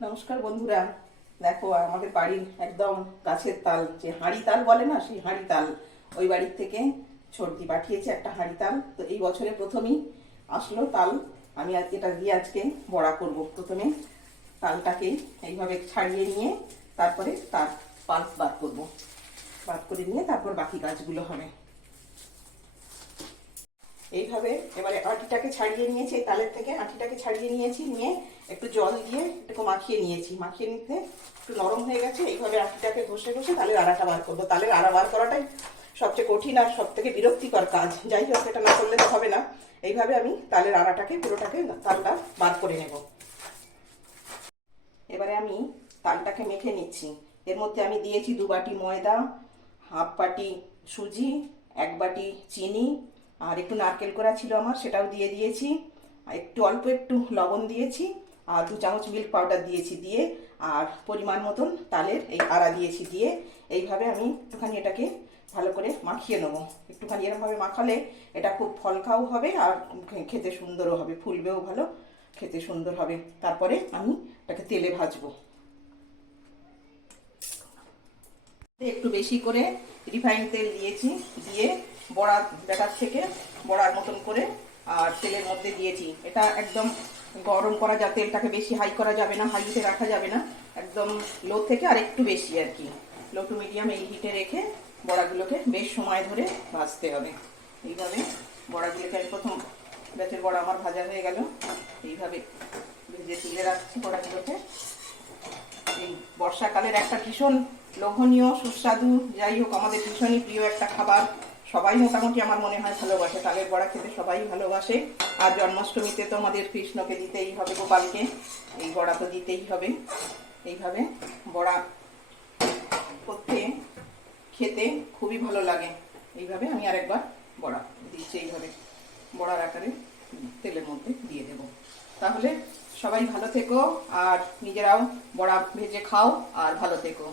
নমস্কার বন্ধুরা। দেখো, আমাদের বাড়ির একদম গাছের তাল, যে হাঁড়ি তাল বলে না, সেই হাঁড়ি তাল। ওই বাড়ির থেকে সর্দি পাঠিয়েছে একটা হাঁড়ি তাল। তো এই বছরে প্রথমেই আসলো তাল। আমি আর এটা দিয়ে আজকে বড়া করব প্রথমে। তালটাকে এইভাবে ছাড়িয়ে নিয়ে তারপরে তার পাল্প বার করব। বার করে নিয়ে তারপর বাকি গাছগুলো হবে। এইভাবে এবারে আটিটাকে ছাড়িয়ে নিয়েছি তালের থেকে আটিটাকে ছাড়িয়ে নিয়েছি, নিয়ে একটু জল দিয়ে একটু মাখিয়ে নিয়েছি। মাখিয়ে নিতে একটু নরম হয়ে গেছে, এইভাবে আটিটাকে ঘষে ঘষে তালের আড়াটা বার করব। তালের আড়া বার করাটাই সবচেয়ে কঠিন আর সব থেকে বিরক্তিকর কাজ। যাই হোক, এটা না করলে তো হবে না। এইভাবে আমি তালের আড়াটাকে, পুরোটাকে তালটা বার করে নেব। এবারে আমি তালটাকে মেখে নিচ্ছি। এর মধ্যে আমি দিয়েছি দু বাটি ময়দা, হাফ বাটি সুজি, এক বাটি চিনি আর একটু নারকেল করা ছিল আমার, সেটাও দিয়ে দিয়েছি। একটু অল্প একটু লবণ দিয়েছি, আর দু চামচ মিল্ক পাউডার দিয়েছি দিয়ে, আর পরিমাণ মতন তালের এই আড়া দিয়েছি দিয়ে। এইভাবে আমি একটুখানি এটাকে ভালো করে মাখিয়ে নেব। একটুখানি এরকমভাবে মাখালে এটা খুব ফলকাও হবে আর খেতে সুন্দরও হবে, ফুলবেও ভালো, খেতে সুন্দর হবে। তারপরে আমি এটাকে তেলে ভাজবো। একটু বেশি করে রিফাইন তেল দিয়েছি, দিয়ে বড়া ব্যাটার থেকে বড়ার মতন করে, আর তেলের মধ্যে দিয়েছি। এটা একদম গরম করা যা তেলটাকে বেশি হাই করা যাবে না হাইতে রাখা যাবে না, একদম লো থেকে আর একটু বেশি আর কি। লো টু মিডিয়াম এই হিটে রেখে বড়াগুলোকে বেশ সময় ধরে ভাজতে হবে। এইভাবে বড়াগুলোকে আমি প্রথম ব্যাচের বড়া আমার ভাজা হয়ে গেল। এইভাবে ভেজে তুলে রাখছি বড়াগুলোকে। এই বর্ষাকালের একটা ভীষণ লোভনীয়, সুস্বাদু, যাই হোক, আমাদের ভীষণই প্রিয় একটা খাবার। সবাই মোটামুটি আমার মনে হয় ভালোবাসে। তালের বড়া খেতে সবাই ভালোবাসে। আর জন্মাষ্টমীতে তো আমাদের কৃষ্ণকে দিতেই হবে, গোপালকে। এই বড়া তো দিতেই হবে। এইভাবে বড়া করতে, খেতে খুবই ভালো লাগে। এইভাবে আমি আরেকবার বড়া দিচ্ছি। এইভাবে বড়ার আকারে তেলের মধ্যে দিয়ে দেব। তাহলে সবাই ভালো থেকো, আর নিজেরাও বড়া ভেজে খাও, আর ভালো থেকো।